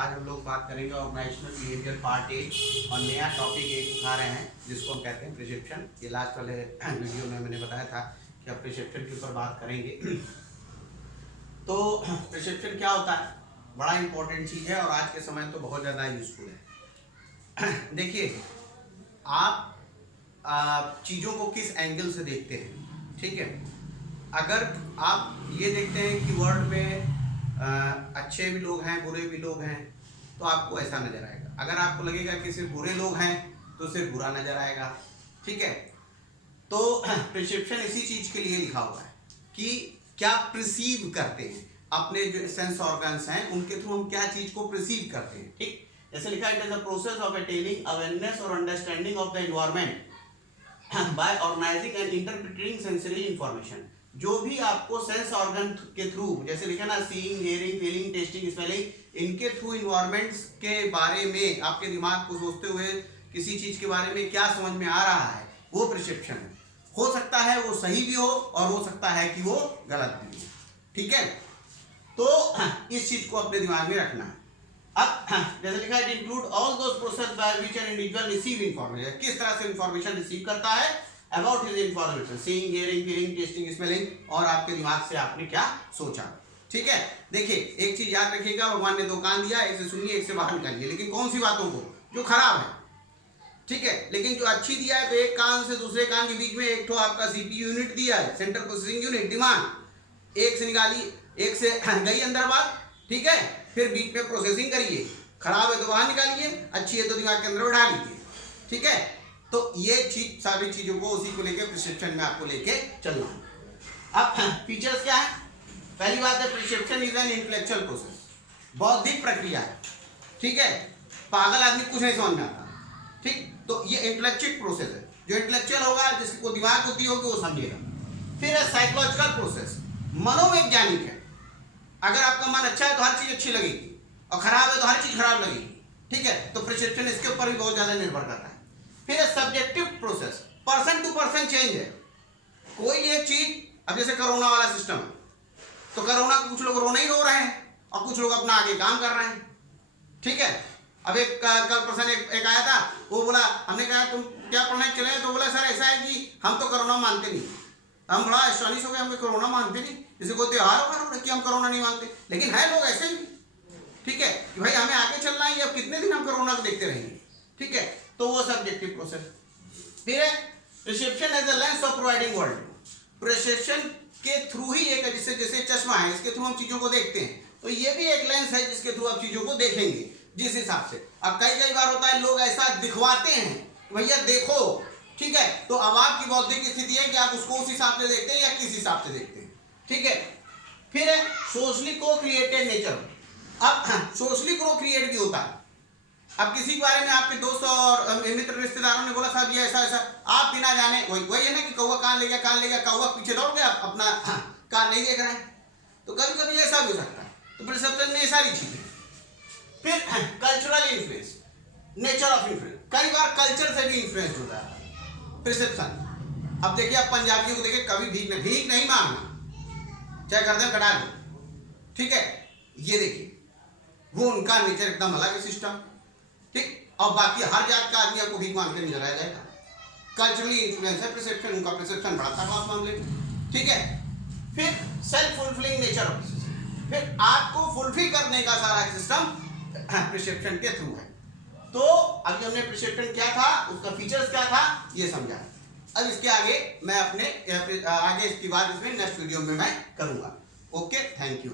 आज हम लोग बात करेंगे ऑर्गेनाइजेशनल बिहेवियर पार्ट 8 और नया टॉपिक एक उठा रहे हैं जिसको हम कहते हैं प्रिसेप्शन। ये लास्ट वाले वीडियो में मैंने बताया था कि अब प्रिसेप्शन के ऊपर बात करेंगे। तो प्रिसेप्शन क्या होता है, बड़ा इंपॉर्टेंट चीज़ है और आज के समय तो बहुत ज़्यादा यूजफुल है। देखिए, आप चीज़ों को किस एंगल से देखते हैं, ठीक है। अगर आप ये देखते हैं कि वर्ल्ड में अच्छे भी लोग हैं, बुरे भी लोग हैं, तो आपको ऐसा नजर आएगा। अगर आपको लगेगा कि सिर्फ बुरे लोग हैं तो सिर्फ बुरा नजर आएगा, ठीक है। तो प्रिसेप्शन इसी चीज के लिए लिखा हुआ है कि क्या प्रिसीव करते हैं, अपने जो सेंस ऑर्गन्स हैं उनके थ्रू हम क्या चीज को प्रिसीव करते हैं, ठीक। जैसे लिखा है, it is the process of attaining awareness और understanding of the environment by organising and interpreting sensory information. जो भी आपको सेंस ऑर्गन के थ्रू, जैसे लिखा ना, seeing, hearing, feeling, testing, smelling, इनके थ्रू इन्वायरमेंट्स के बारे में आपके दिमाग को सोचते हुए किसी चीज के बारे में क्या समझ में आ रहा है, वो प्रिसेप्शन है। हो सकता है वो सही भी हो और हो सकता है कि वो गलत भी हो, ठीक है। तो इस चीज को अपने दिमाग में रखना है। अब जैसे लिखा है, it include all those process by which an individual receive information. किस तरह से इंफॉर्मेशन रिसीव करता है, about his information, seeing, hearing, feeling, testing, smelling, और आपके दिमाग से आपने क्या सोचा, ठीक है। देखिए, एक चीज याद रखिएगा, भगवान ने दो कान दिया, एक से सुनिए एक से बाहर निकालिए, लेकिन कौन सी बातों को, जो खराब है, ठीक है। लेकिन जो अच्छी दिया है तो एक कान से दूसरे कान के बीच में एक तो आपका सीपीयू यूनिट दिया है, सेंट्रल प्रोसेसिंग यूनिट, दिमाग, एक से निकालिए, एक से गई अंदर बात, ठीक है। फिर बीच में प्रोसेसिंग करिए, खराब है तो बाहर निकालिए, अच्छी है तो दिमाग के अंदर बैठा लीजिए, ठीक है। तो ये चीज, सारी चीजों को उसी को लेके प्रिसेप्शन में आपको लेके चलना। अब फीचर्स क्या है, पहली बात है, perception is an intellectual process, बौद्धिक प्रक्रिया है, ठीक है। पागल आदमी कुछ नहीं समझ में आता, ठीक। तो ये इंटेलेक्चुअल प्रोसेस है, जो इंटेलेक्चुअल होगा, जिसको दिमाग होती होगी, वो समझेगा। फिर है साइकोलॉजिकल प्रोसेस, मनोवैज्ञानिक है। अगर आपका मन अच्छा है तो हर चीज अच्छी लगेगी, और खराब है तो हर चीज खराब लगेगी, ठीक है। तो प्रिसेप्शन इसके ऊपर भी बहुत ज्यादा निर्भर करता है। फिर subjective process, person to person change है। कोई एक चीज, अब जैसे कोरोना वाला सिस्टम है, तो कोरोना कुछ लोग रोना ही रो रहे हैं और कुछ लोग अपना आगे काम कर रहे हैं, ठीक है। अब एक कल पर्सन एक आया था, वो बोला, हमने कहा तुम क्या पढ़ने चले, तो बोला सर ऐसा है कि हम तो कोरोना मानते नहीं। हम बड़ा एस्टॉनिश हो गए, हम कोरोना मानते नहीं, जैसे कोई त्योहार होगा कि हम कोरोना नहीं मानते। लेकिन है लोग ऐसे भी, ठीक है, कि भाई हमें आगे चलना है, अब कितने दिन हम कोरोना को देखते रहेंगे, ठीक है। तो वो सब्जेक्टिव प्रोसेस। फिर है perception as a lens of providing world. Perception के थ्रू ही एक, जैसे जैसे चश्मा है, इसके थ्रू हम चीजों को देखते हैं, तो ये भी एक लेंस है जिसके थ्रू आप चीजों को देखेंगे जिस हिसाब से। अब कई बार होता है लोग ऐसा दिखवाते हैं, भैया देखो, ठीक है। तो अब आपकी बौद्धिक स्थिति है कि आप उसको उस हिसाब से देखते हैं या किस हिसाब से देखते हैं, ठीक है। फिर है सोशली को क्रिएटेड नेचर। अब सोशली को क्रिएट भी होता है। अब किसी के बारे में आपके दोस्त और मित्र रिश्तेदारों ने बोला साहब ये ऐसा ऐसा, आप बिना जाने, वही है ना कि कौवा कान ले गया, कौवा पीछे दौड़ गया, अपना कान नहीं देख रहा है। तो कभी कभी ऐसा भी हो सकता है। तो प्रिसेप्शन में ये सारी चीजें। फिर cultural influence, nature of influence, कई बार कल्चर से भी इन्फ्लुएंस होता है प्रिसेप्शन। अब देखिए, आप पंजाबियों को देखिए, कभी भीख नहीं मांगना, चाहे गर्दन कटा दो, ठीक है। ये देखिए, वो उनका नेचर एकदम अलग है सिस्टम, ठीक। और बाकी हर जात का आदमी आपको भीख मांगते नजर आ जाएगा। कल्चरली इन्फ्लुएंस है प्रिसेप्शन, उनका प्रिसेप्शन बड़ा था खास मामले में, ठीक है। फिर self fulfilling nature of perception, फिर आपको फुलफिल करने का सारा सिस्टम प्रिसेप्शन के थ्रू है। तो अभी हमने प्रिसेप्शन क्या था, उसका फीचर्स क्या था, ये समझा। अब इसके आगे मैं अपने आगे इसकी बात इसमें नेक्स्ट वीडियो में मैं करूंगा। Okay, thank you.